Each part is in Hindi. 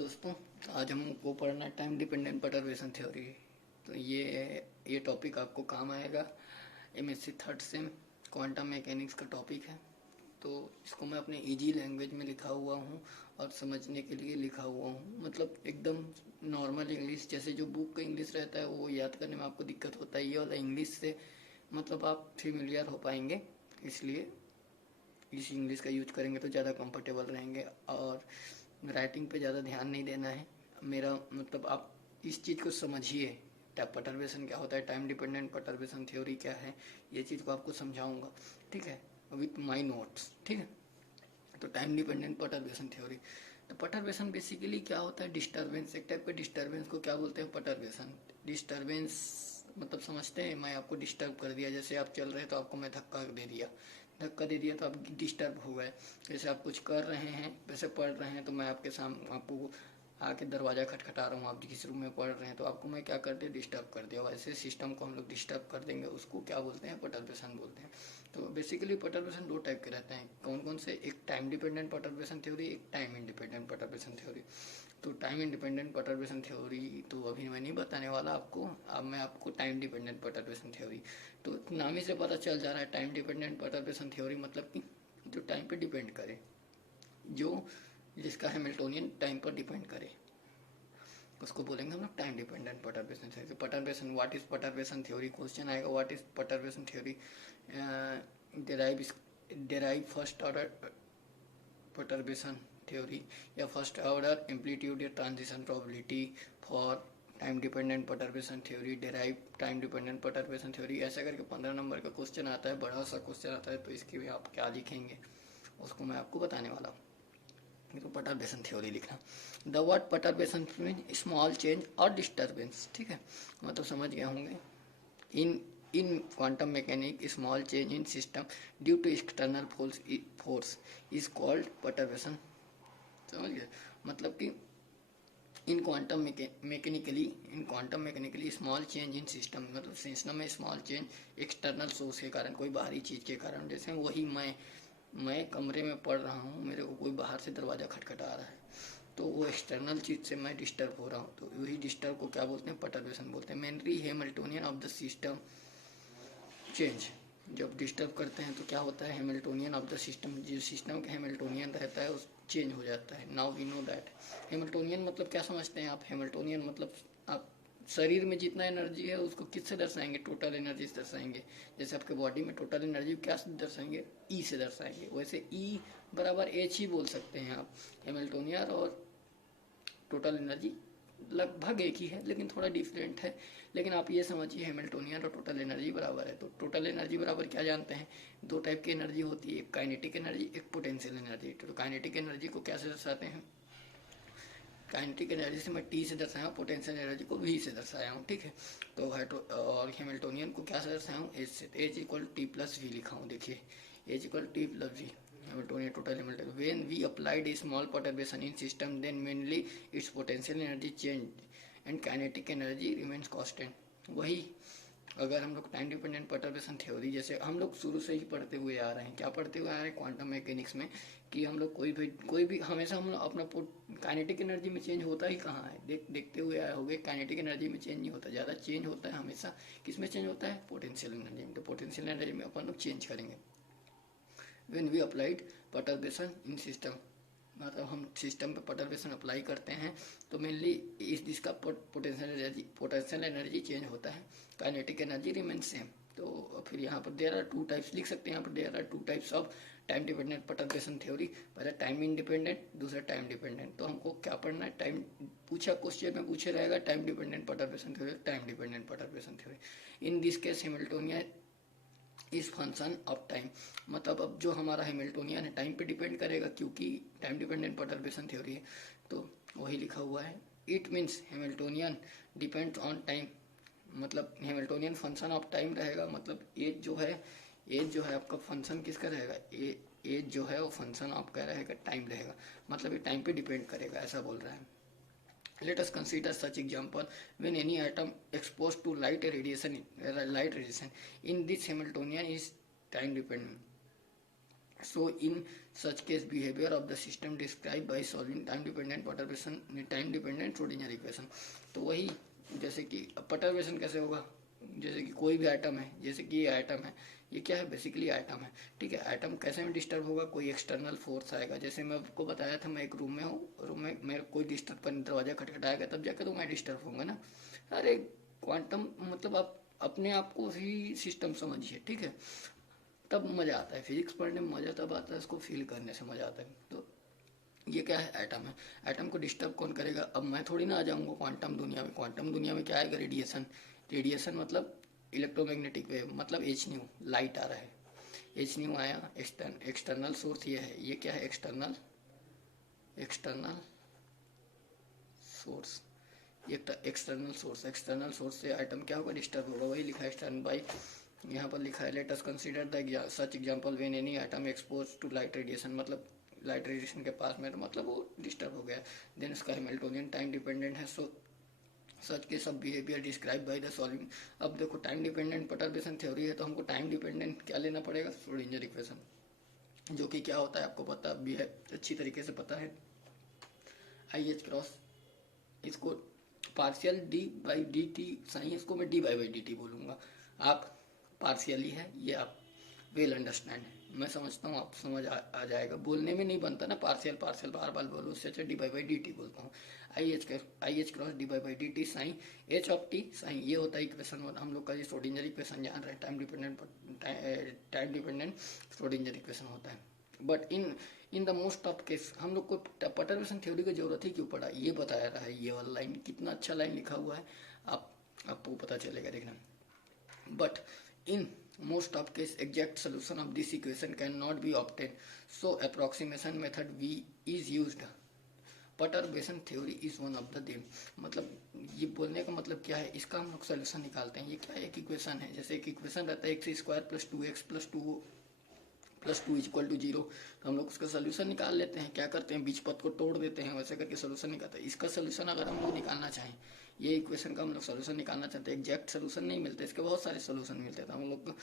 दोस्तों, आज हमको पढ़ना है टाइम डिपेंडेंट परटर्बेशन थ्योरी। तो ये टॉपिक आपको काम आएगा। MSc third same quantum mechanics का टॉपिक है। तो इसको मैं अपने इजी लैंग्वेज में लिखा हुआ हूँ और समझने के लिए लिखा हुआ हूँ। मतलब एकदम नॉर्मल इंग्लिश, जैसे जो बुक का इंग्लिश रहता है वो याद करने में आपको दिक्कत होता है, ये वाला इंग्लिश से मतलब आप फेमिलियर हो पाएंगे। इसलिए इस इंग्लिश का यूज करेंगे तो ज़्यादा कंफर्टेबल रहेंगे। और राइटिंग पे ज़्यादा ध्यान नहीं देना है। मेरा मतलब आप इस चीज़ को समझिए, परटर्बेशन क्या होता है, टाइम डिपेंडेंट परटर्बेशन थ्योरी क्या है, ये चीज़ को आपको समझाऊंगा, ठीक है, विथ माय नोट्स, ठीक है। तो टाइम डिपेंडेंट परटर्बेशन थ्योरी, तो परटर्बेशन बेसिकली क्या होता है, डिस्टर्बेंस, एक टाइप का डिस्टर्बेंस को क्या बोलते हैं, परटर्बेशन। डिस्टर्बेंस मतलब समझते हैं, मैं आपको डिस्टर्ब कर दिया, जैसे आप चल रहे तो आपको मैं धक्का दे दिया, धक्का दे दिया तो आप डिस्टर्ब हो गए। जैसे आप कुछ कर रहे हैं, वैसे पढ़ रहे हैं, तो मैं आपके सामने आपको आके दरवाजा खटखटा रहा हूँ, आप जिस रूम में पढ़ रहे हैं तो आपको मैं क्या कर दिया, डिस्टर्ब कर दिया। वैसे सिस्टम को हम लोग डिस्टर्ब कर देंगे, उसको क्या बोलते हैं, परटर्बेशन बोलते हैं। तो बेसिकली परटर्बेशन दो टाइप के रहते हैं। कौन कौन से, एक टाइम डिपेंडेंट परटर्बेशन थ्योरी, एक टाइम इंडिपेंडेंट परटर्बेशन थ्योरी। तो टाइम इंडिपेंडेंट परटर्बेशन थ्योरी तो अभी मैं नहीं बताने वाला आपको, अब मैं आपको टाइम डिपेंडेंट परटर्बेशन थ्योरी, तो नाम ही से पता चल जा रहा है टाइम डिपेंडेंट परटर्बेशन थ्योरी मतलब कि जो टाइम पे डिपेंड करे, जो जिसका हैमिल्टोनियन टाइम पर डिपेंड करे, उसको बोलेंगे हम लोग time dependent perturbation theory. Perturbation, what is perturbation theory, question आएगा what is perturbation theory. Derive first order perturbation theory, या फर्स्ट ऑर्डर एम्पलीट्यूड या transition probability for time dependent perturbation theory, derive time dependent perturbation theory, ऐसा करके 15 नंबर का क्वेश्चन आता है, बड़ा सा क्वेश्चन आता है। तो इसकी भी आप क्या लिखेंगे उसको मैं आपको बताने वाला हूँ। तो परटर्बेशन थ्योरी लिखना, the word perturbation mean small change और डिस्टर्बेंस, ठीक है, मतलब समझ गए होंगे। In quantum mechanic small change in system due to external force is called perturbation. समझ गए, मतलब कि in quantum mechanically small change in system, मतलब सिस्टम में स्मॉल चेंज एक्सटर्नल सोर्स के कारण, कोई बाहरी चीज़ के कारण। जैसे वही मैं कमरे में पढ़ रहा हूँ, मेरे को कोई बाहर से दरवाज़ा खटखटा रहा है, तो वो एक्सटर्नल चीज़ से मैं डिस्टर्ब हो रहा हूँ, तो वही डिस्टर्ब को क्या बोलते हैं, परटर्बेशन बोलते हैं। Mainly Hamiltonian of the system change, जब डिस्टर्ब करते हैं तो क्या होता है, हैमिल्टोनियन ऑफ द सिस्टम, जो सिस्टम का हैमिल्टोनियन रहता है उस चेंज हो जाता है। Now we know that Hamiltonian मतलब क्या समझते हैं आप, हैमिल्टोनियन मतलब आप शरीर में जितना एनर्जी है उसको किससे दर्शाएंगे, टोटल एनर्जी से दर्शाएंगे। जैसे आपके बॉडी में टोटल एनर्जी क्या से दर्शाएंगे, ई से दर्शाएंगे, वैसे ई बराबर एच ही बोल सकते हैं आप। हैमिल्टोनियन और टोटल एनर्जी लगभग एक ही है, लेकिन थोड़ा डिफरेंट है। लेकिन आप ये समझिए हैमिल्टोनियन और टोटल एनर्जी बराबर है। तो टोटल एनर्जी बराबर क्या जानते हैं, दो टाइप की एनर्जी होती है, एक काइनेटिक एनर्जी, एक पोटेंशियल एनर्जी। तो काइनेटिक एनर्जी को कैसे दर्शाते हैं, काइनेटिक एनर्जी से मैं टी से दर्शाया हूँ, पोटेंशियल एनर्जी को वी से दर्शाया हूँ, ठीक है। तो और हैमिल्टोनियन को क्या से दर्शाया हूँ, एच से, H equal T plus V लिखा हूँ, देखिए H equal T plus V, Hamiltonian total Hamiltonian. When we applied a small perturbation in system then mainly its potential energy change and kinetic energy remains constant. वही अगर हम लोग टाइम डिपेंडेंट परटर्बेशन थ्योरी, जैसे हम लोग शुरू से ही पढ़ते हुए आ रहे हैं, क्या पढ़ते हुए आ रहे हैं क्वांटम मैकेनिक्स में, कि हम लोग कोई भी हमेशा हम लोग अपना काइनेटिक एनर्जी में चेंज होता ही कहाँ है, देखते हुए आए होंगे, काइनेटिक एनर्जी में चेंज नहीं होता, ज़्यादा चेंज होता है हमेशा किस में चेंज होता है, पोटेंशियल एनर्जी में। तो पोटेंशियल एनर्जी में अपन लोग चेंज करेंगे when we applied perturbation in system, मतलब हम सिस्टम पे परटर्बेशन अप्लाई करते हैं तो मेनली इसका पोटेंशियल एनर्जी चेंज होता है, काइनेटिक एनर्जी रिमेन सेम। तो फिर यहाँ पर देयर आर टू टाइप्स लिख सकते हैं, यहाँ पर there are two types of time dependent perturbation theory. पहले टाइम इंडिपेंडेंट, दूसरा टाइम डिपेंडेंट। तो हमको क्या पढ़ना है, टाइम पूछा क्वेश्चन में पूछे रहेगा time dependent perturbation theory, time dependent perturbation theory. In this case Hamiltonian इस फंक्शन ऑफ टाइम, मतलब अब जो हमारा हैमिल्टोनियन है टाइम पे डिपेंड करेगा, क्योंकि टाइम डिपेंडेंट परटर्बेशन थ्योरी है। तो वही लिखा हुआ है, it means Hamiltonian depends on time, मतलब हैमिल्टोनियन फंक्शन ऑफ टाइम रहेगा। मतलब एज जो है आपका फंक्शन किसका रहेगा, एज जो है वो फंक्शन आपका रहेगा, टाइम रहेगा, मतलब ये टाइम पे डिपेंड करेगा, ऐसा बोल रहा है। Let us consider such example when any atom exposed to light radiation in this Hamiltonian is time dependent. So in such case, behavior of the system described by solving time dependent Schrodinger equation. तो वही, जैसे कि परटर्बेशन कैसे होगा, जैसे कि कोई भी आइटम है, जैसे कि ये आइटम है, ये क्या है, बेसिकली आइटम है, ठीक है। आइटम कैसे में डिस्टर्ब होगा, कोई एक्सटर्नल फोर्स आएगा। जैसे मैं आपको बताया था, मैं एक रूम में हूँ, रूम में मेरे कोई डिस्टर्ब कर, दरवाजा खटखटाएगा तब जाकर तो मैं डिस्टर्ब होऊंगा ना। अरे क्वांटम मतलब आप अपने आप को ही सिस्टम समझिए, ठीक है। तब मजा आता है फिजिक्स पढ़ने में, मजा तब आता है, इसको फील करने से मजा आता है। तो ये क्या है, एटम है। एटम को डिस्टर्ब कौन करेगा। अब मैं थोड़ी ना आ जाऊंगा क्वांटम दुनिया में। क्वांटम दुनिया में क्या आएगा, रेडिएशन। रेडिएशन मतलब इलेक्ट्रोमैग्नेटिक वेव, मतलब एच न्यू, लाइट आ रहा है, एच न्यू आया। एक्सटर्नल सोर्स ये है, ये क्या है, एक्सटर्नल सोर्स, ये एक्सटर्नल सोर्स से आइटम क्या होगा, डिस्टर्ब होगा। वही लिखा है स्टर्न बाई, यहाँ पर लिखा है let us consider the such example when any atom expose to light radiation, मतलब लाइट रेडिएशन के पास में, तो मतलब वो डिस्टर्ब हो गया। देन इसका हैमिल्टोनियन टाइम डिपेंडेंट है। So such case of behaviour describe by the solving. अब देखो टाइम डिपेंडेंट परटर्बेशन थ्योरी है, तो हमको टाइम डिपेंडेंट क्या लेना पड़ेगा, श्रोडिंगर इक्वेशन, जो कि क्या होता है आपको पता भी है, अच्छी तरीके से पता है। आई एच क्रॉस, इसको partial D by D T psi, इसको मैं डी बाई डी टी बोलूँगा। आप पार्शियली है, ये आप वेल अंडरस्टैंड है, मैं समझता हूँ आप समझ आ जाएगा। बोलने में नहीं बनता ना, पार्शियल पार्शियल बार बार बोलो, उससे अच्छा डी बाई डी टी बोलता हूँ। I H cross D by D T psi H of T psi, ये होता है इक्वेशन वन। हम लोग का ये श्रोडिंगर इक्वेशन जान रहे हैं, टाइम डिपेंडेंट श्रोडिंगर इक्वेशन होता है। But in the most of case हम लोग को परटर्बेशन थ्योरी की जरूरत ही क्यों पड़ा, ये बताया रहा है। ये वाला लाइन कितना अच्छा लाइन लिखा हुआ है, आपको पता चलेगा, देखना। But in most of case exact solution of this equation cannot be obtained, so approximation method v is used. Perturbation theory is one of the them. मतलब ये बोलने का मतलब क्या है, इसका हम लोग सोल्यूशन निकालते हैं। ये क्या है, एक इक्वेशन है, जैसे एक इक्वेशन रहता है X square plus 2x plus two equal to 0, तो हम लोग उसका सोल्यूशन निकाल लेते हैं। क्या करते हैं, बीच पद को तोड़ देते हैं, वैसे करके सोल्यूशन निकालते हैं। इसका सोल्यूशन अगर हम लोग निकालना चाहें, ये इक्वेशन का हम लोग सोल्यूशन निकालना चाहते हैं, एग्जैक्ट सोल्यूशन नहीं मिलता, इसके बहुत सारे सोल्यूशन मिलते हैं। तो हम लोग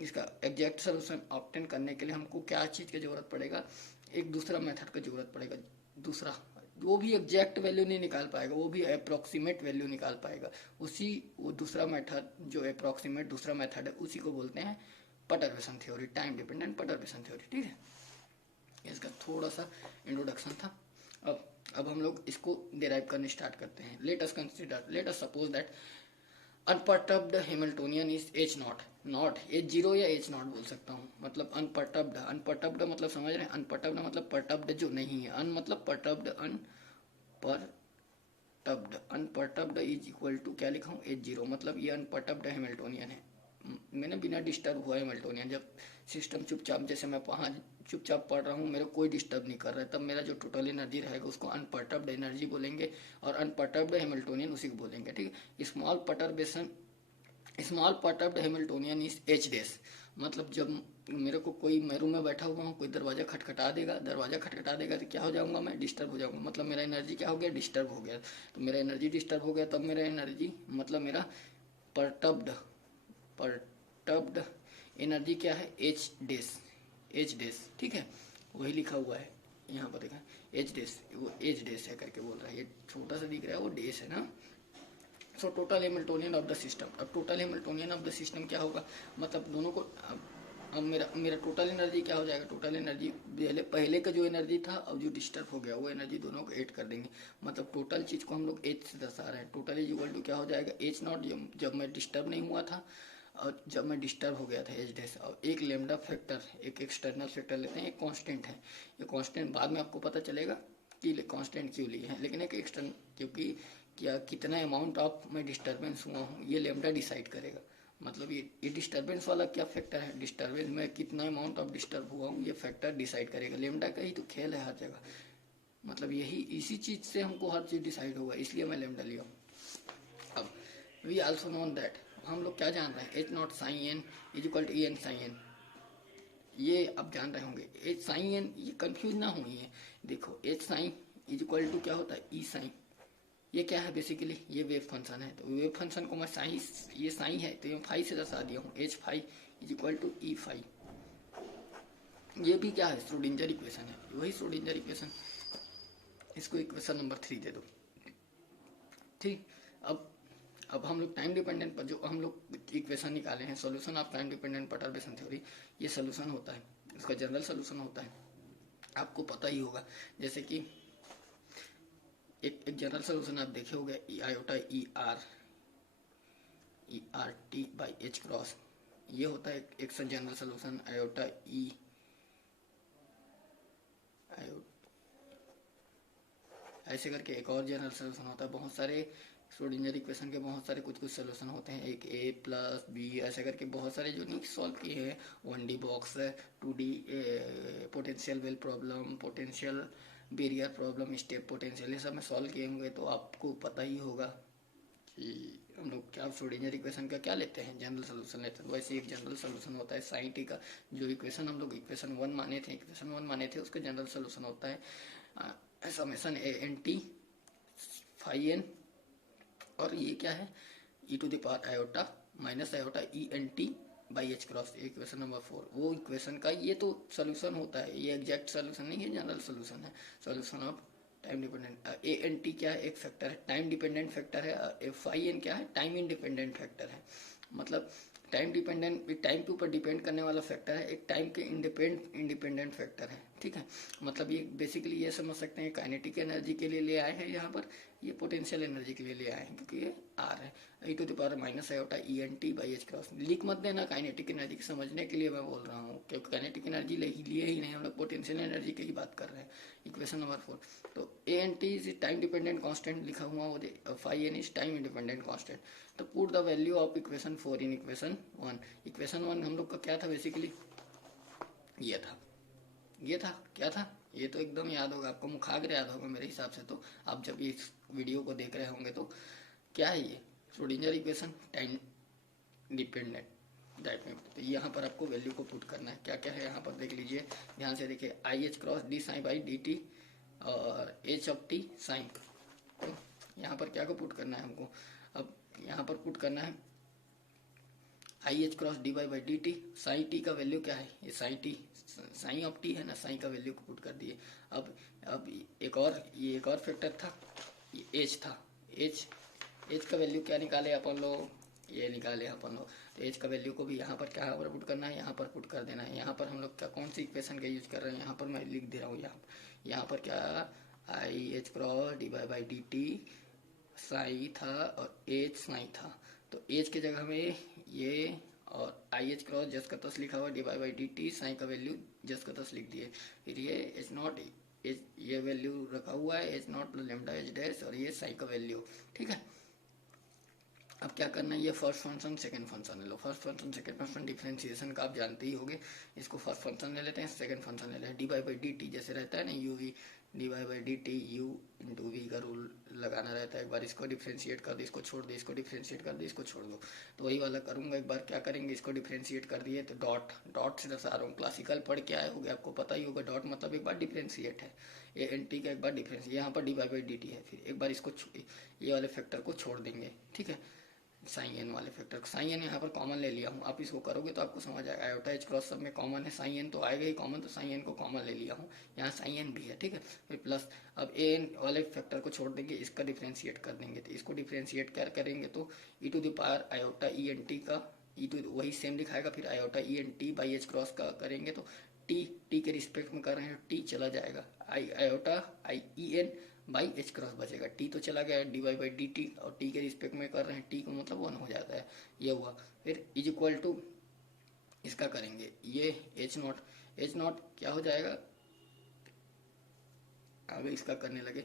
इसका एग्जैक्ट सोल्यूशन ऑब्टेन करने के लिए हमको क्या चीज़ की जरूरत पड़ेगा, एक दूसरा मेथड की जरूरत पड़ेगा। दूसरा, वो भी एग्जैक्ट वैल्यू नहीं निकाल पाएगा, वो भी अप्रोक्सीमेट वैल्यू निकाल पाएगा। वो दूसरा मेथड जो अप्रोक्सीमेट दूसरा मेथड है, उसी को बोलते हैं perturbation theory, time dependent perturbation theory, ठीक है। इसका थोड़ा सा इंट्रोडक्शन था। अब हम लोग इसको डिराइव करने स्टार्ट करते हैं। Let us suppose that unperturbed Hamiltonian is H not H zero या एच नॉट बोल सकता हूँ। मतलब अनपर्टर्ब्ड मतलब समझ रहे हैं, अनपर्टर्ब्ड मतलब पर्टर्ब्ड जो नहीं है, अन मतलब perturbed, unperturbed is equal to क्या लिखा हूँ, एच जीरो, मतलब ये अनपर्टर्ब्ड हैमिल्टोनियन है। मैंने बिना डिस्टर्ब हुआ हैमिल्टोनियन, जब सिस्टम चुपचाप, जैसे मैं चुपचाप पढ़ रहा हूँ, मेरे कोई डिस्टर्ब नहीं कर रहा है, तब मेरा जो टोटल एनर्जी रहेगा उसको अनपर्टर्ब्ड एनर्जी बोलेंगे, और अनपर्टर्ब्ड हैमिल्टोनियन उसी को बोलेंगे, ठीक है। Small perturbed Hamiltonian is H dash, मतलब जब मेरे को कोई, मैं रूम में बैठा हुआ हूँ, कोई दरवाजा खटखटा देगा तो क्या हो जाऊंगा मैं, डिस्टर्ब हो जाऊंगा। मतलब मेरा एनर्जी क्या हो गया, डिस्टर्ब हो गया। तो मेरा एनर्जी डिस्टर्ब हो गया, तब मेरा एनर्जी मतलब मेरा पर्टर्ब्ड एनर्जी क्या है, एच डैश, ठीक है। वही लिखा हुआ है यहाँ पर, देखा एच डैश, वो एच डैश है करके बोल रहा है, ये छोटा सा दिख रहा है, वो डैश है ना। So total Hamiltonian of the system. अब total Hamiltonian of the system क्या होगा, मतलब दोनों को, अब मेरा टोटल एनर्जी क्या हो जाएगा, टोटल एनर्जी पहले का जो एनर्जी था, अब जो डिस्टर्ब हो गया, वो एनर्जी दोनों को ऐड कर देंगे। मतलब टोटल चीज़ को हम लोग एच से दर्शा रहे हैं। टोटल इज इक्वल टू क्या हो जाएगा, एच नॉट, जब मैं डिस्टर्ब नहीं हुआ था और जब मैं डिस्टर्ब हो गया था, एच डैश, और एक लेमडा फैक्टर, एक एक्सटर्नल फैक्टर लेते हैं, एक कांस्टेंट है। ये कांस्टेंट बाद में आपको पता चलेगा कि कांस्टेंट क्यों लिए हैं, लेकिन एक एक्सटर्नल, क्योंकि क्या कितना अमाउंट ऑफ मैं डिस्टर्बेंस हुआ हूँ, ये लेमडा डिसाइड करेगा। मतलब ये डिस्टर्बेंस वाला क्या फैक्टर है, डिस्टर्बेंस में कितना अमाउंट ऑफ डिस्टर्ब हुआ हूँ, ये फैक्टर डिसाइड करेगा। लेमडा का ही तो खेल है हर जगह, मतलब यही, इसी चीज से हमको हर चीज डिसाइड होगा, इसलिए मैं लेमडा लिया हूँ। अब वी आल्सो नोन दैट, हम लोग क्या जान रहे हैं, H naught psi N is equal to E N psi N, ये अब जान रहे होंगे। एच साइन एन, ये कंफ्यूज ना हुई है, देखो H psi is equal to क्या होता है, ई साइन। ये क्या है, बेसिकली ये वेव फंक्शन है। तो वेव फंक्शन को मैं साइन, ये साइन है तो ये फाई से दर्शा दिया हूँ, H phi is equal to E phi. ये भी क्या है, श्रोडिंगर इक्वेशन है, वही श्रोडिंगर इक्वेशन, इसको इक्वेशन नंबर 3 दे दो। ठीक, अब हम लोग टाइम डिपेंडेंट पर जो हम लोग इक्वेशन निकाले हैं, solution of time dependent perturbation theory, ये सॉल्यूशन होता है, इसका जनरल सॉल्यूशन होता है, आपको पता ही होगा। जैसे कि एक जनरल सॉल्यूशन आप देखे होंगे, iota E R T by H cross, ये होता है एक जनरल सॉल्यूशन। आयोटा ऐसे करके एक और जनरल सॉल्यूशन होता है। बहुत सारे श्रोडिंगर इक्वेशन के बहुत सारे कुछ कुछ सॉल्यूशन होते हैं, एक ए प्लस बी ऐसे करके बहुत सारे जो नहीं सॉल्व किए हैं। 1D box, 2D potential well problem, potential barrier problem, step potential, ये सब में सॉल्व किए होंगे, तो आपको पता ही होगा कि हम लोग क्या श्रोडिंगर इक्वेशन का क्या लेते हैं, जनरल सोल्यूशन लेते हैं। वैसे एक जनरल सोल्यूशन होता है साइन टी का, जो इक्वेशन हम लोग इक्वेशन 1 माने थे उसका जनरल सोल्यूशन होता है summation A N t phi n, और ये क्या है, e to the power iota minus iota E N T by H cross, equation number 4। वो इक्वेशन का ये तो सोल्यूशन होता है, ये एग्जैक्ट सोल्यूशन नहीं है, जनरल सोल्यूशन है। Solution of time dependent, A N T क्या है, एक फैक्टर है, टाइम डिपेंडेंट फैक्टर है। एफ आई एन क्या है, टाइम इंडिपेंडेंट फैक्टर है। मतलब टाइम डिपेंडेंट, टाइम के ऊपर डिपेंड करने वाला फैक्टर है, एक टाइम के इंडिपेंडेंट फैक्टर है। ठीक है, मतलब ये बेसिकली ये समझ सकते हैं, काइनेटिक एनर्जी के लिए ले आए हैं यहाँ पर, ये पोटेंशियल एनर्जी के लिए ले आए हैं, क्योंकि ये आर है, e to the power minus iota E N T by H cross. लिख मत देना, काइनेटिक एनर्जी को समझने के लिए मैं बोल रहा हूँ, क्योंकि काइनेटिक एनर्जी लिए ही नहीं, हम लोग पोटेंशियल एनर्जी की ही बात कर रहे हैं। इक्वेशन नंबर 4, तो a N t is time dependent constant लिखा हुआ, वो phi n is time independent constant. तो put the value of equation 4 in equation 1। Equation 1 हम लोग का क्या था बेसिकली, ये था क्या था, ये तो एकदम याद होगा आपको, मुखाग्र याद होगा मेरे हिसाब से। तो आप जब इस वीडियो को देख रहे होंगे तो क्या है ये, Schrodinger equation time dependent that में। तो यहाँ पर आपको वैल्यू को पुट करना है, क्या क्या है यहाँ पर देख लीजिए, ध्यान से देखिए, I H cross D psi by D T और एच ऑफ टी साइन। तो यहाँ पर क्या को पुट करना है हमको, अब यहाँ पर पुट करना है I H cross D Y by D T, psi T का वैल्यू क्या है, ये psi T, psi of T है ना, साई का वैल्यू को पुट कर दिए। अब एक और फैक्टर था, ये एच था, एच का वैल्यू क्या निकाले अपन लोग, ये निकाले अपन लोग। तो एच का वैल्यू को भी यहाँ पर क्या पुट करना है, यहाँ पर पुट कर देना है। यहाँ पर हम लोग क्या कौन सी इक्वेशन का यूज कर रहे हैं, यहाँ पर मैं लिख दे रहा हूँ, यहाँ पर क्या, I H cross D Y by D T psi था और एच साई था। तो एच की जगह में ये और आई एच क्रॉस जस का तस लिखा हुआ, D Y by D T psi का वैल्यू जस का तस लिख दिए। फिर ये एच नॉट, ये वैल्यू रखा हुआ है, H not plus lambda H dash, और ये साई का वैल्यू। ठीक है, अब क्या करना है, ये फर्स्ट फंक्शन सेकंड फंक्शन ले लो। First function second function differentiation का आप जानते ही होंगे, इसको फर्स्ट फंक्शन ले लेते हैं, सेकंड फंक्शन ले लेते हैं। D Y by D T जैसे रहता है ना, U V D Y by D T U into V का रूल लगाना रहता है। एक बार इसको डिफ्रेंशिएट कर दो, इसको छोड़ दो, इसको डिफ्रेंशिएट कर दो, इसको छोड़ दो, तो वही वाला करूंगा। एक बार क्या करेंगे, इसको डिफ्रेंशिएट कर दिए तो डॉट से दर्शा रहा हूँ। क्लासिकल पढ़ के आए होंगे, आपको पता ही होगा, डॉट मतलब एक बार डिफ्रेंशिएट है, ए एन टी का एक बार डिफ्रेंशिएट, यहाँ पर D Y by D T है। फिर एक बार इसको ये वाले फैक्टर को छोड़ देंगे। ठीक है, साइन एन वाले फैक्टर, साइन एन यहाँ पर कॉमन ले लिया हूँ। आप इसको करोगे तो आपको समझ आएगा, आयोटा एच क्रॉस सब में कॉमन है, साइन एन तो आएगा ही कॉमन, तो साइन एन को कॉमन ले लिया हूँ, यहाँ साइन एन भी है। ठीक है, फिर प्लस, अब ए एन वाले फैक्टर को छोड़ देंगे, इसका डिफ्रेंशिएट कर देंगे। तो इसको डिफ्रेंशिएट क्या करेंगे, तो e to the power iota E N t का, ई टू वही सेम दिखाएगा, फिर iota E N T by H cross का करेंगे तो टी के रिस्पेक्ट में कर रहे हैं, टी चला जाएगा, i iota i e N by H cross बचेगा, टी तो चला गया, d Y by D T, और टी के रिस्पेक्ट में कर रहे हैं, टी को मतलब 1 हो जाता है, ये हुआ। फिर इज इक्वल टू इसका करेंगे, ये एच नॉट क्या हो जाएगा, आगे इसका करने लगे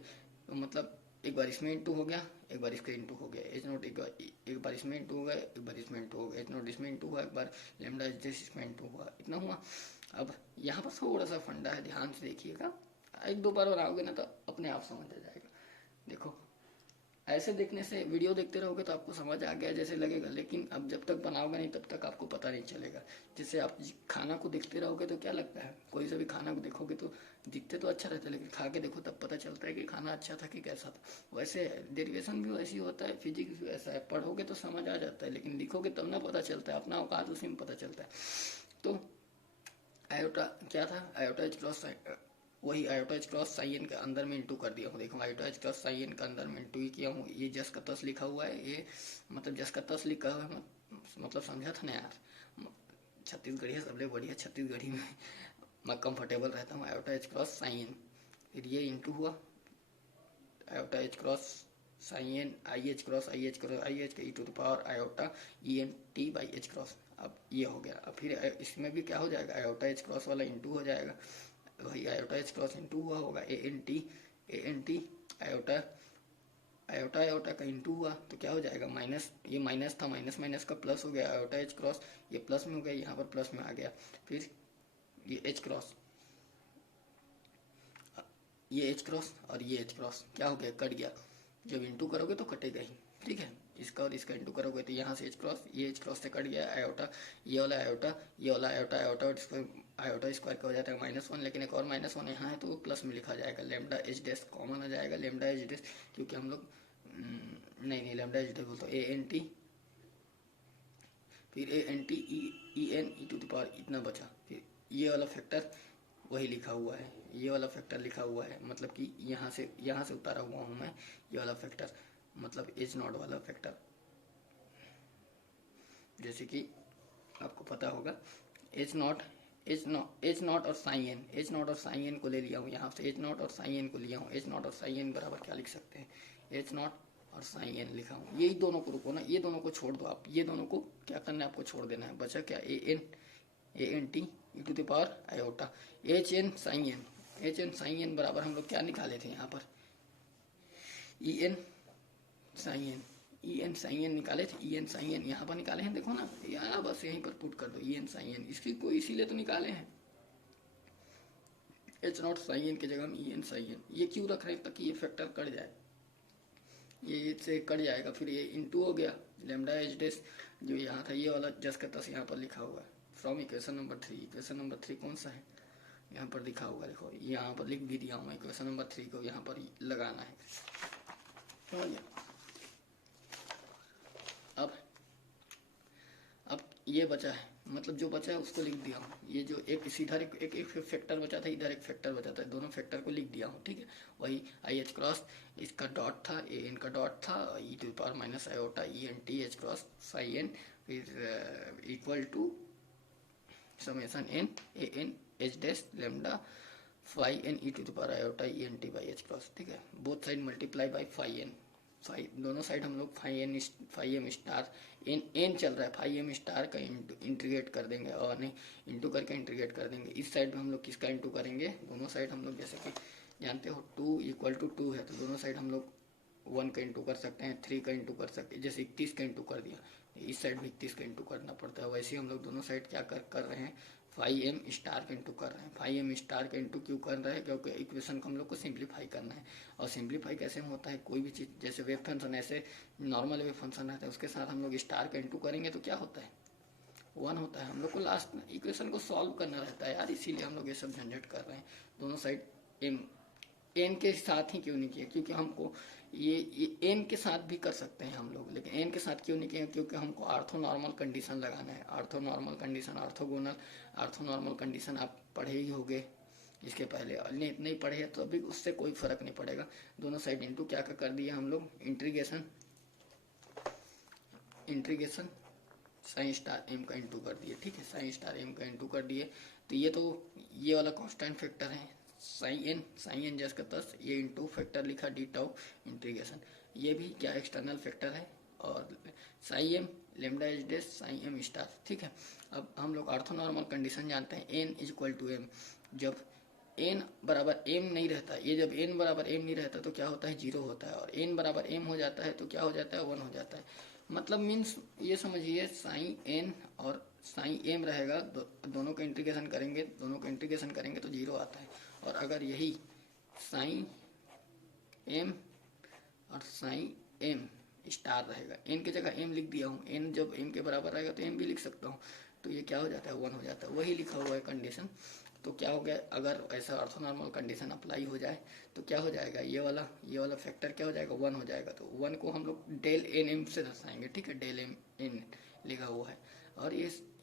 तो मतलब एक बार इसमें इंटू हो गया, एक बार इसका इंटू हो गया, एच नॉट एक बार इसमें इंटू हो गया, एक बार इसमें इंटू हो गया, एच नॉट इसमें इंटू हुआ, एक बार लेमडा इसमें इंटू हुआ, इतना हुआ। अब यहाँ पर थोड़ा सा फंडा है, ध्यान से देखिएगा, एक दो बार बनाओगे ना तो अपने आप समझ आ जाएगा। देखो, ऐसे देखने से, वीडियो देखते रहोगे तो आपको समझ आ गया जैसे लगेगा, लेकिन अब जब तक बनाओगे नहीं तब तक आपको पता नहीं चलेगा। जैसे आप खाना को देखते रहोगे तो क्या लगता है, कोई सा भी खाना को देखोगे तो दिखते तो अच्छा रहता है, लेकिन खा के देखो तब पता चलता है कि खाना अच्छा था कि कैसा था। वैसे डेरिवेशन भी वैसी होता है, फिजिक्स भी वैसा है, पढ़ोगे तो समझ आ जाता है, लेकिन लिखोगे तब ना पता चलता है, अपना औकात उसी में पता चलता है। तो आयोटा क्या था, आयोटा एच क्रॉस, वही iota H cross psi N के अंदर में इंटू कर दिया हूँ। देखो iota H cross psi N के अंदर में इंटू ही किया हूँ। ये जस का तस लिखा हुआ है, ये मतलब जस का तस लिखा हुआ है, मतलब समझा था ना यार। छत्तीसगढ़ी है, सबले बढ़िया छत्तीसगढ़ी में मैं कंफर्टेबल रहता हूँ। Iota H cross psi N, फिर ये इंटू हुआ iota H cross psi N I H cross I H cross I H का ई to the power iota E N T by H cross. अब ये हो गया। अब फिर इसमें भी क्या हो जाएगा, आयोटा एच क्रॉस वाला इंटू हो जाएगा, वही आयोटा एच क्रॉस इंटू हुआ होगा A N T iota iota iota का इंटू हुआ तो क्या हो जाएगा, माइनस, ये माइनस था, माइनस माइनस का प्लस हो गया, आयोटा एच क्रॉस ये प्लस में हो गया, यहाँ पर प्लस में आ गया। फिर ये एच क्रॉस, ये एच क्रॉस और ये एच क्रॉस क्या हो गया, कट गया। जब इंटू करोगे तो कटेगा ही, ठीक है। इसका और इसका इंटू करोगे तो यहाँ से एच क्रॉस, ये एच क्रॉस से कट गया, आयोटा ये वाला आयोटा ये वाला आयोटा आयोटा और इसको आयोटा स्क्वायर का हो जाता है -1, लेकिन एक और -1 यहाँ है तो वो प्लस में लिखा जाएगा। लेमडा एच डैश कॉमन आ जाएगा, लेमडा एच डैश, क्योंकि हम लोग नहीं लेमडा एच डैश बोलते ए एन टी, फिर A N T E N E to the power इतना बचा। फिर ये वाला फैक्टर वही लिखा हुआ है, ये वाला फैक्टर लिखा हुआ है, मतलब कि यहाँ से उतारा हुआ हूँ मैं ये वाला फैक्टर, मतलब एच नॉट वाला फैक्टर। जैसे कि आपको पता होगा एच नॉट और साई एन, एच नॉट और साई एन को ले लिया हूँ यहाँ से, एच नॉट और साई एन को लिया हूँ। एच नॉट और साई एन बराबर क्या लिख सकते हैं, एच नॉट और साई एन लिखा हूँ। यही दोनों को रुको ना, ये दोनों को छोड़ दो आप, ये दोनों को क्या करना है आपको छोड़ देना है। बचा क्या, A N T E to the power iota H N psi N, H N psi N बराबर हम लोग क्या निकाले थे यहाँ पर, E N psi N, E N psi N निकाले थे, ई एन साई एन यहाँ पर निकाले हैं, देखो ना यहाँ बस यहीं पर पुट कर दो ई एन साई एन, इसकी को इसीलिए तो निकाले हैं। एच नॉट साई एन की जगह हम ई एन साई एन, ये क्यों रख रहे हैं, ताकि ये फैक्टर कट जाए, ये से कट जाएगा। फिर ये इंटू हो गया लेमडा एच डैश, जो यहाँ था ये वाला जस का तस यहाँ पर लिखा हुआ है from equation number 3। Equation number 3 कौन सा है, यहाँ पर लिखा होगा, देखो यहाँ पर लिख भी दिया हूँ मैं, इक्वेशन नंबर 3 को यहाँ पर लगाना है, समझ गया। अब ये बचा है, मतलब जो बचा है उसको लिख दिया हूँ। ये जो एक सीधा एक फैक्टर बचा था, इधर एक फैक्टर बचा था, दोनों फैक्टर को लिख दिया हूँ, ठीक है। वही आई एच क्रॉस, इसका डॉट था, ए एन का डॉट था, E to power minus iota E N T H cross psi N, फिर equal to summation N A N H dash lambda phi N E to the power iota E N T by H cross, ठीक है। Both side multiply by phi N, दोनों साइड हम लोग फाई एम स्टार एन चल रहा है, फाई एम स्टार का इंटीग्रेट कर देंगे, और नहीं इंटू करके इंटीग्रेट कर देंगे। इस साइड में हम लोग किसका इंटू करेंगे, दोनों साइड हम लोग जैसे कि जानते हो 2 = 2 है, तो दोनों साइड हम लोग 1 का इंटू कर सकते हैं, 3 का इंटू कर सकते हैं। जैसे 31 का इंटू कर दिया, इस साइड में 31 का इंटू करना पड़ता है। वैसे ही हम लोग दोनों साइड क्या कर रहे हैं, फाई एम स्टार का इंटू कर रहे हैं। फाई एम स्टार का इंटू क्यों कर रहे हैं, क्योंकि इक्वेशन को हम लोग को सिंप्लीफाई करना है। और सिंप्लीफाई कैसे होता है, कोई भी चीज़ जैसे वेव फंक्शन, ऐसे नॉर्मल वेव फंक्शन रहता है, उसके साथ हम लोग स्टार का इंटू करेंगे तो क्या होता है, 1 होता है। हम लोग को लास्ट इक्वेशन को सॉल्व करना रहता है यार, इसीलिए हम लोग ये सब झंझट कर रहे हैं। दोनों साइड एम एन के साथ ही क्यों नहीं किया, क्योंकि हमको ये एन के साथ भी कर सकते हैं हम लोग, लेकिन एन के साथ क्यों नहीं किया, क्योंकि हमको आर्थो नॉर्मल कंडीशन लगाना है। Ortho normal condition, orthogonal ortho normal condition आप पढ़े ही होंगे इसके पहले, नहीं पढ़े तो अभी उससे कोई फर्क नहीं पड़ेगा। दोनों साइड इंटू क्या कर दिया हम लोग, इंट्रीगेशन साइन स्टार एम का इंटू कर दिए, ठीक है, साइन स्टार एम का इंटू कर दिए। तो ये वाला कांस्टेंट फैक्टर है साइन एन जस का तस, ये इंटू फैक्टर लिखा डी टाउ इंटीग्रेशन, ये भी क्या एक्सटर्नल फैक्टर है। और psi M lambda H dash psi M star, ठीक है। अब हम लोग ऑर्थोनॉर्मल कंडीशन जानते हैं, एन इक्वल टू एम। जब एन बराबर एम नहीं रहता, ये जब एन बराबर एम नहीं रहता तो क्या होता है, 0 होता है, और एन बराबर एम हो जाता है तो क्या हो जाता है, 1 हो जाता है। मतलब मीन्स ये समझिए साइन एन और साइन एम रहेगा, दोनों का इंटीग्रेशन करेंगे तो 0 आता है। और अगर यही साइन एम और साइन एम स्टार रहेगा, एन की जगह एम लिख दिया हूँ, एन जब एम के बराबर रहेगा तो एम भी लिख सकता हूँ, तो ये क्या हो जाता है, 1 हो जाता है, वही लिखा हुआ है कंडीशन। तो क्या हो गया, अगर ऐसा ऑर्थोनॉर्मल कंडीशन अप्लाई हो जाए तो क्या हो जाएगा, ये वाला फैक्टर क्या हो जाएगा, 1 हो जाएगा। तो 1 को हम लोग डेल एन एम से दर्शाएंगे, ठीक है, डेल एम एन लिखा हुआ है। और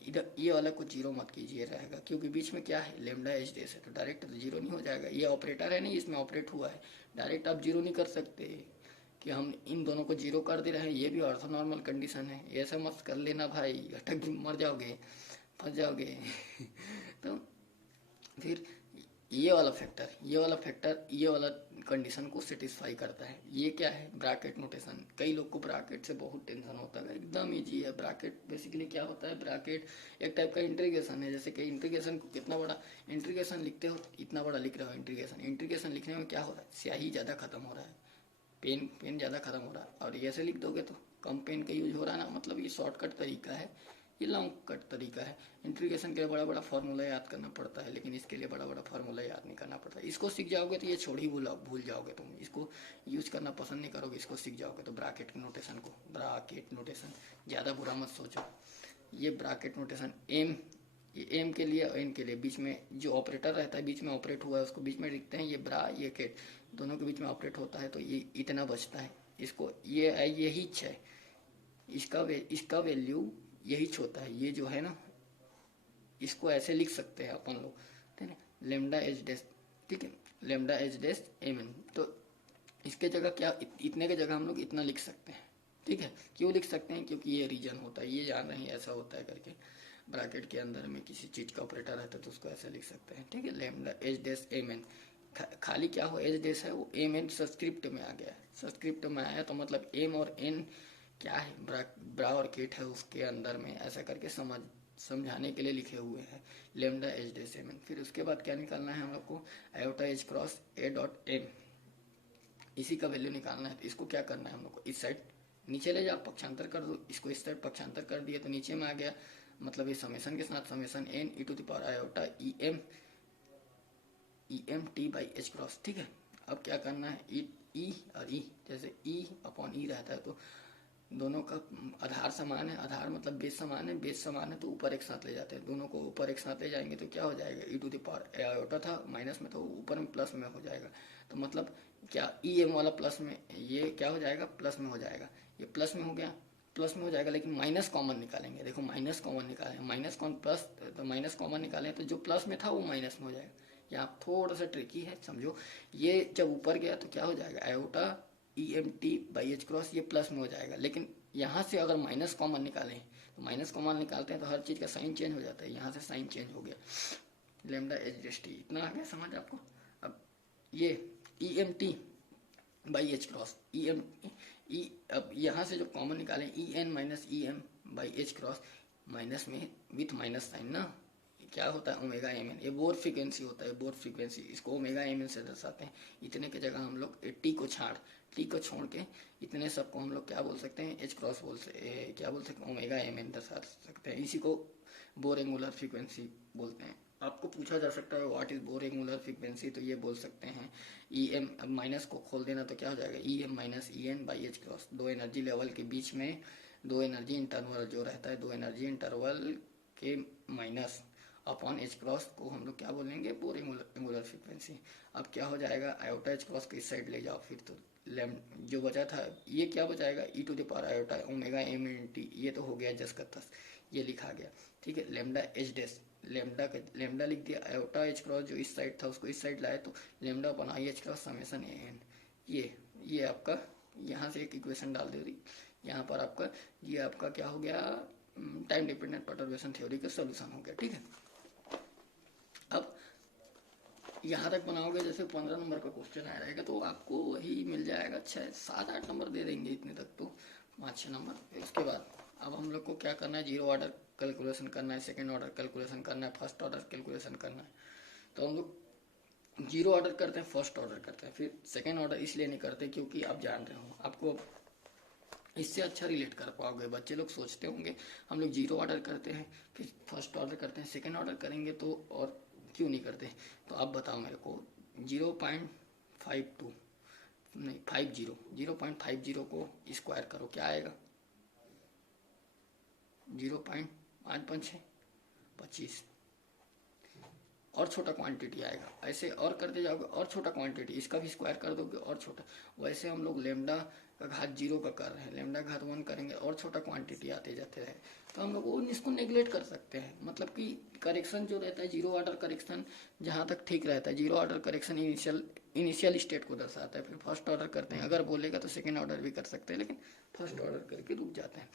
इधर ये वाला को जीरो मत कीजिए रहेगा, क्योंकि बीच में क्या है लेमडा एच डेस है, तो डायरेक्ट तो जीरो नहीं हो जाएगा। ये ऑपरेटर है नहीं, इसमें ऑपरेट हुआ है, डायरेक्ट आप जीरो नहीं कर सकते कि हम इन दोनों को जीरो कर दे रहे हैं। ये भी ऑर्थोनॉर्मल कंडीशन है, ऐसा मत कर लेना भाई, अटक मर जाओगे, फंस जाओगे तो फिर ये वाला फैक्टर ये वाला कंडीशन को सेटिस्फाई करता है। ये क्या है ब्रैकेट नोटेशन। कई लोग को ब्रैकेट से बहुत टेंशन होता है, एकदम इजी है ब्रैकेट। बेसिकली क्या होता है ब्रैकेट, एक टाइप का इंटीग्रेशन है। जैसे कि इंटीग्रेशन को कितना बड़ा इंटीग्रेशन लिखते हो, इतना बड़ा लिख रहे हो इंटीग्रेशन लिखने में क्या हो रहा है, स्याही ज़्यादा खत्म हो रहा है, पेन ज़्यादा खत्म हो रहा है। और ये ऐसे लिख दोगे तो कम पेन का यूज हो रहा है ना, मतलब ये शॉर्टकट तरीका है, ये लॉन्ग कट तरीका है। इंटीग्रेशन के लिए बड़ा बड़ा फार्मूला याद करना पड़ता है, लेकिन इसके लिए बड़ा बड़ा फार्मूला याद नहीं करना पड़ता। इसको सीख जाओगे तो ये छोड़ ही भूल जाओगे तुम, इसको यूज करना पसंद नहीं करोगे। इसको सीख जाओगे तो ब्रैकेट नोटेशन को, ब्रैकेट नोटेशन ज़्यादा बुरा मत सोचो। ये ब्रैकेट नोटेशन एम के लिए और एन के लिए बीच में जो ऑपरेटर रहता है, बीच में ऑपरेट हुआ है उसको बीच में लिखते हैं। ये ब्रा ये केट दोनों के बीच में ऑपरेट होता है, तो ये इतना बचता है। इसको यही है, इसका वैल्यू यही होता है। ये जो है ना, इसको ऐसे लिख सकते हैं अपन लोग, ठीक है, लेमडा एच डेस, ठीक है, lambda H dash M N. तो इसके जगह क्या, इतने के जगह हम लोग इतना लिख सकते हैं, ठीक है। क्यों लिख सकते हैं, क्योंकि ये रीजन होता है, ये जान रहे हैं ऐसा होता है करके। ब्रैकेट के अंदर में किसी चीज़ का ऑपरेटर रहता है तो उसको ऐसे लिख सकते हैं, ठीक है। Lambda H dash M N, खाली क्या हो एच डेस है, वो एम एन सब्सक्रिप्ट में आ गया है। सब्सक्रिप्ट में आया तो मतलब एम और एन क्या है, ब्रा और किट है उसके अंदर में, ऐसा करके समझाने के लिए लिखे हुए हैं lambda H dash M N. फिर उसके बाद क्या निकालना है हम लोग को, iota H cross A dot M, इसी का वैल्यू निकालना है। तो इसको क्या करना है हम लोग को, इस साइड नीचे ले जाओ, पक्षांतर कर दो, इसको इस साइड पक्षांतर कर दिया तो नीचे में आ गया। मतलब ये समेशन के साथ summation N E to the power iota E M T by H cross, ठीक है। अब क्या करना है, ई और ई, जैसे ई अपॉन ई रहता है तो दोनों का आधार समान है, आधार मतलब बेस समान है, बेस समान है तो ऊपर एक साथ ले जाते हैं। दोनों को ऊपर एक साथ ले जाएंगे तो क्या हो जाएगा, ई टू द पावर आयोटा था माइनस में, तो ऊपर में प्लस में हो जाएगा। तो मतलब क्या ई एम वाला प्लस में, ये क्या हो जाएगा प्लस में हो जाएगा, ये प्लस में हो गया, प्लस में हो जाएगा। लेकिन माइनस कॉमन निकालेंगे, देखो माइनस कॉमन निकालें, माइनस कॉमन प्लस, तो माइनस कॉमन निकालें तो जो प्लस में था वो माइनस में हो जाएगा। यहाँ थोड़ा सा ट्रिकी है, समझो। ये जब ऊपर गया तो क्या हो जाएगा, iota E M T by H cross, ये प्लस में हो जाएगा। लेकिन यहाँ से अगर माइनस कॉमन निकालें, तो माइनस कॉमन निकालते हैं तो हर चीज़ का साइन चेंज हो जाता है। यहाँ से साइन चेंज हो गया, लेमडा एच डेस टी, इतना आ गया समझ आपको। अब ये E M T by H cross E M E, अब यहाँ से जो कॉमन निकालें E N minus E M by H cross, minus में विथ माइनस साइन ना, क्या होता है ओमेगा एम एन, ये बोर फ्रीक्वेंसी होता है, बोर फ्रीक्वेंसी, इसको ओमेगा एम एन से दर्शाते हैं। इतने के जगह हम लोग टी को छोड़ के इतने सबको हम लोग क्या बोल सकते हैं, एच क्रॉस क्या बोल सकते हैं, ओमेगा एम एन दर्शा सकते हैं। इसी को बोर एंगुलर फ्रीक्वेंसी बोलते हैं। आपको पूछा जा सकता है what is bore angular frequency, तो ये बोल सकते हैं ई एम, अब माइनस को खोल देना तो क्या हो जाएगा, E M minus E N by H cross. दो एनर्जी लेवल के बीच में दो एनर्जी इंटरवल जो रहता है, दो एनर्जी इंटरवल के माइनस अपॉन एच क्रॉस को हम लोग क्या बोलेंगे, बोर एंगुलर फ्रीक्वेंसी। अब क्या हो जाएगा, आयोटा एच क्रॉस को इस साइड ले जाओ, फिर तो जो बचा था ये क्या बचाएगा, E to the power iota omega M N T, ये तो हो गया जस का तस, ये लिखा गया, ठीक है। लेमडा एच डेस, लेमडा लिख दिया, आयोटा एच क्रॉस जो इस साइड था उसको इस साइड लाए तो लेमडा अपन I H cross summation A N. ये आपका यहाँ से एक इक्वेशन डाल दे रही, यहाँ पर आपका ये आपका क्या हो गया, टाइम डिपेंडेंट परटर्बेशन थ्योरी का सोल्यूशन हो गया, ठीक है। अब यहाँ तक बनाओगे, जैसे 15 नंबर का क्वेश्चन आ रहेगा तो आपको वही मिल जाएगा, 6-7-8 नंबर दे देंगे इतने तक, तो 5-6 नंबर। उसके बाद अब हम लोग को क्या करना है, जीरो ऑर्डर कैलकुलेशन करना है, सेकेंड ऑर्डर कैलकुलेशन करना है, फर्स्ट ऑर्डर कैलकुलेशन करना है। तो हम लोग जीरो ऑर्डर करते हैं, फर्स्ट ऑर्डर करते हैं, फिर सेकेंड ऑर्डर इसलिए नहीं करते क्योंकि आप जान रहे हो, आपको इससे अच्छा रिलेट कर पाओगे। बच्चे लोग सोचते होंगे हम लोग जीरो ऑर्डर करते हैं, फिर फर्स्ट ऑर्डर करते हैं, सेकेंड ऑर्डर करेंगे तो और क्यों नहीं करते। तो आप बताओ मेरे को, 0.52 नहीं 0.50 को स्क्वायर करो, क्या आएगा, 0.556 25, और छोटा क्वांटिटी आएगा। ऐसे और करते जाओगे और छोटा क्वांटिटी, इसका भी स्क्वायर कर दोगे और छोटा। वैसे हम लोग लेमडा का घात 0 का कर रहे हैं, लेमडा घात 1 करेंगे और छोटा क्वांटिटी आते जाते रहे, तो हम लोग वो इसको नेग्लेक्ट कर सकते हैं। मतलब कि करेक्शन जो रहता है, जीरो ऑर्डर करेक्शन जहाँ तक ठीक रहता है, zero order correction initial state को दर्शाता है। फिर फर्स्ट ऑर्डर करते हैं, अगर बोलेगा तो सेकेंड ऑर्डर भी कर सकते हैं, लेकिन फर्स्ट ऑर्डर करके रुक जाते हैं।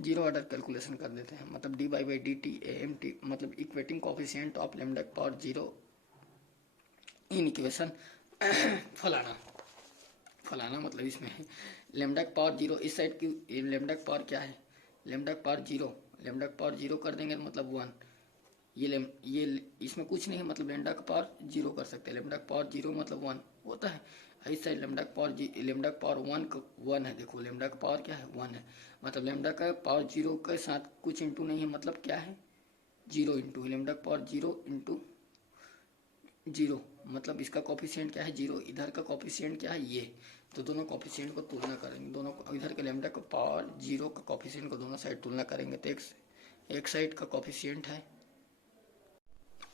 जीरो ऑर्डर कैलकुलेशन कर देते हैं, मतलब D by D T A M T, मतलब equating coefficient of lambda power 0 in equation फलाना फलाना, मतलब इसमें लेमडा पावर 0 इस साइड की लेमडा पावर क्या है, लेमडा पावर 0, लेमडा पावर 0 कर देंगे तो मतलब 1, ये इसमें कुछ नहीं है, मतलब लेमडा का पावर 0 कर सकते हैं। लेमडा का पावर 0 मतलब 1 होता है। इस साइड लेमडा का पावर 1 है, देखो लेमडा का पावर क्या है 1 है, मतलब लेमडा का पावर 0 के साथ कुछ इंटू नहीं है, मतलब क्या है 0 इंटू लेमडा का पावर 0 इंटू 0, मतलब इसका कॉफिशिएंट क्या है 0, इधर का कॉफिशिएंट क्या है ये, तो दोनों कॉफिशिएंट को तुलना करेंगे, दोनों इधर के लेमडा का पावर 0 का कॉफिशिएंट को दोनों साइड तुलना करेंगे, तो एक साइड का कॉफिशिएंट है,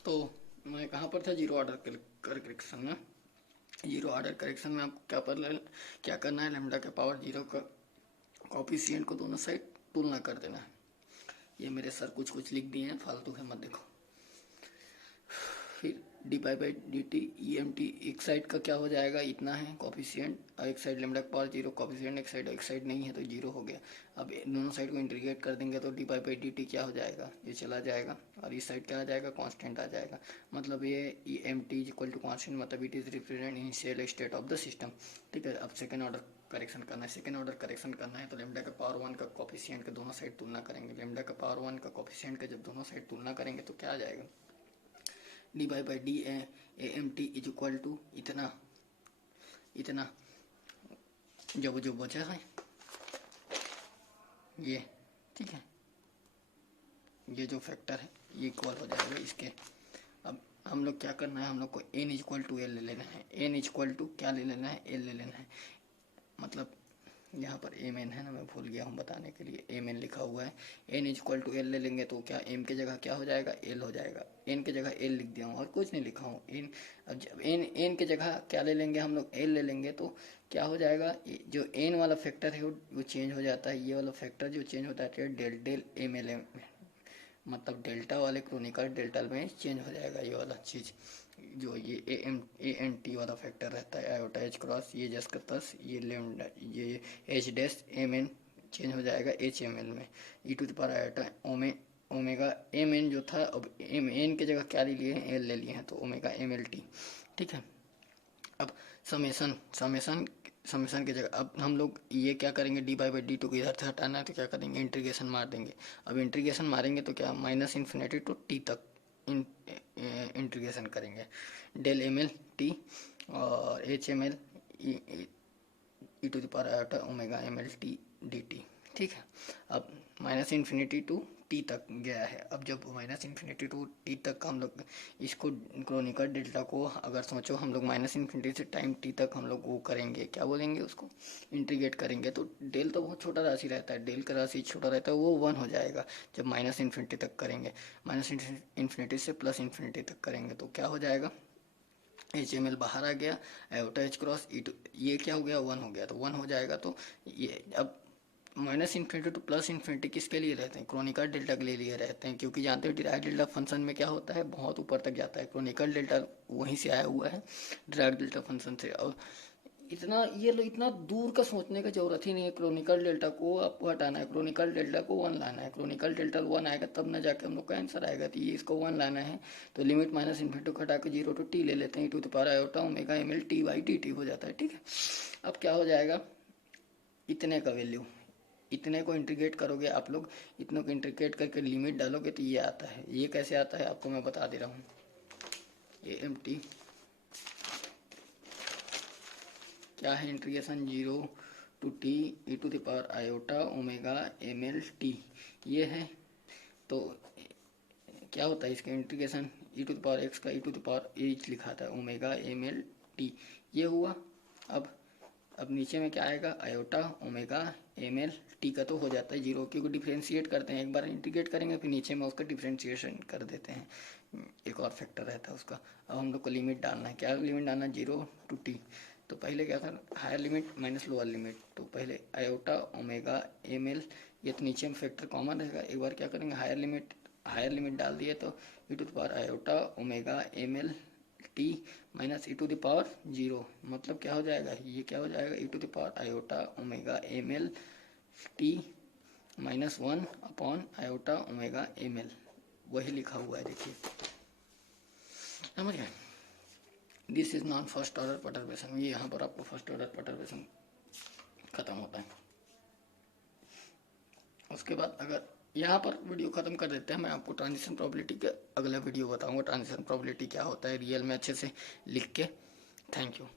तो मैं कहाँ पर था, जीरो ऑर्डर करेक्शन में। जीरो ऑर्डर करेक्शन में आपको क्या करना है, लेमडा के पावर 0 का कॉफिशिएंट को दोनों साइड तुलना कर देना है। ये मेरे सर कुछ लिख दिए हैं, फालतू है मत देखो। फिर D pi by D T E M T, एक साइड का क्या हो जाएगा, इतना है कॉफिशिएंट, और एक साइड लेमडा पावर 0 कॉफिशिएंट, एक साइड नहीं है तो 0 हो गया। अब दोनों साइड को इंटीग्रेट कर देंगे तो D pi by D T क्या हो जाएगा, ये चला जाएगा, और इस साइड क्या आ जाएगा, कांस्टेंट आ जाएगा। मतलब ये E M T is equal to constant, मतलब it is represent initial state of the system. ठीक है, अब सेकेंड ऑर्डर करेक्शन करना है, सेकेंड ऑर्डर करेक्शन करना है तो लेमडा का पावर 1 का कॉफिशिएंट के दोनों साइड तुलना करेंगे। लेमडा का पावर 1 का कॉफिशिएंट का जब दोनों साइड तुलना करेंगे तो क्या आ जाएगा, D by by D A M T is equal to इतना इतना, जो बचा है ये, ठीक है, ये जो फैक्टर है ये इक्वल हो जाएगा इसके। अब हम लोग क्या करना है, हम लोग को N is equal to L ले लेना है, एन इज इक्वल टू क्या ले लेना है, एल ले लेना है। मतलब यहाँ पर एम एन है ना, मैं भूल गया हूँ बताने के लिए, एम एन लिखा हुआ है। N is equal to L ले लेंगे तो क्या एम की जगह क्या हो जाएगा, एल हो जाएगा। एन की जगह एल लिख दिया हूँ और कुछ नहीं लिखा हूँ। एन, अब जब एन की जगह क्या ले लेंगे हम लोग, एल ले लेंगे तो क्या हो जाएगा, जो एन वाला फैक्टर है वो चेंज हो जाता है, ये वाला फैक्टर जो चेंज होता है del del M L M, मतलब डेल्टा वाले क्रोनिकल डेल्टा में चेंज हो जाएगा ये वाला चीज़। जो ये ए एन टी वाला फैक्टर रहता है, आयोटा एच क्रॉस, ये जस का तस, ये लेमडा, ये H dash M N change हो जाएगा एच एम एल में, E to the power iota omega M N जो था, अब एम एन की जगह क्या ले लिए हैं, एल ले लिए हैं, तो ओमेगा एम एल टी। ठीक है, अब समेसन समेसन समेसन की जगह अब हम लोग ये क्या करेंगे, D by by D two को इधर से हटाना है तो क्या करेंगे, इंटीग्रेशन मार देंगे। अब इंटीग्रेशन मारेंगे तो क्या माइनस इन्फिनिटी टू टी तक इंटीग्रेशन करेंगे, डेल एम एल टी और H M L E to the power iota omega M L T D T. ठीक है, अब माइनस इन्फिनिटी टू टी तक गया है। अब जब माइनस इन्फिनिटी टू टी तक हम लोग इसको क्रोनिकल डेल्टा को अगर सोचो, हम लोग माइनस इन्फिनिटी से टाइम टी तक हम लोग वो करेंगे, क्या बोलेंगे उसको, इंटीग्रेट करेंगे, तो डेल तो बहुत छोटा राशि रहता है, डेल का राशि छोटा रहता है, वो 1 हो जाएगा जब माइनस इन्फिनिटी तक करेंगे। माइनस इन्फिनिटी से प्लस इन्फिनिटी तक करेंगे तो क्या हो जाएगा, एच एम एल बाहर आ गया, iota H cross E to, ये क्या हो गया 1 हो गया, तो 1 हो जाएगा। तो ये अब minus infinity two plus infinity किसके लिए रहते हैं, क्रोनिकल डेल्टा के लिए रहते हैं, क्योंकि जानते हो डिराइव डेल्टा फंक्शन में क्या होता है, बहुत ऊपर तक जाता है। क्रोनिकल डेल्टा वहीं से आया हुआ है डिराइव डेल्टा फंक्शन से। और इतना ये लो, इतना दूर का सोचने का जरूरत ही नहीं है। क्रोनिकल डेल्टा को आपको हटाना है, क्रोनिकल डेल्टा को 1 लाना है, क्रोनिकल डेल्टा 1 आएगा तब ना जाके हम लोग का आंसर आएगा। तो ये इसको 1 लाना है, तो लिमिट माइनस इन्फिनिटी को हटा के 0 टू टी ले लेते हैं, to the power iota omega M L T by D T हो जाता है। ठीक है, अब क्या हो जाएगा, इतने का वैल्यू, इतने को इंटीग्रेट करोगे आप लोग, इतनों को इंटीग्रेट करके लिमिट डालोगे तो ये आता है। ये कैसे आता है आपको मैं बता दे रहा हूँ, ए एम टी क्या है, integration 0 to T E to the power iota omega M L T ये है। तो क्या होता है इसका integration, E to the power X का ई टू द पावर एच लिखा था, ओमेगा एम एल टी ये हुआ। अब नीचे में क्या आएगा, iota omega M L T का तो हो जाता है 0, क्योंकि डिफ्रेंशिएट करते हैं, एक बार इंटीग्रेट करेंगे फिर नीचे में उसका डिफ्रेंशिएशन कर देते हैं। एक और फैक्टर रहता है उसका। अब हम लोग को लिमिट डालना है, क्या लिमिट डालना है, 0 to t। तो पहले क्या था, higher limit minus lower limit, तो पहले आयोटा ओमेगा एम एल, ये तो नीचे में फैक्टर कॉमन रहेगा। एक बार क्या करेंगे, हायर लिमिट डाल दिए तो e to the power iota omega M L T minus e to the power 0, मतलब क्या हो जाएगा, ये क्या हो जाएगा, e to the power iota omega M L T minus 1/आयोटा ओमेगा ml, वही लिखा हुआ है, देखिए समझ गए। This is non first order perturbation, ये यहाँ पर आपको फर्स्ट ऑर्डर परटर्बेशन खत्म होता है। उसके बाद अगर यहाँ पर वीडियो खत्म कर देते हैं, मैं आपको ट्रांजिशन प्रोबेबिलिटी के अगला वीडियो बताऊंगा, ट्रांजिशन प्रोबेबिलिटी क्या होता है रियल में अच्छे से लिख के। Thank you.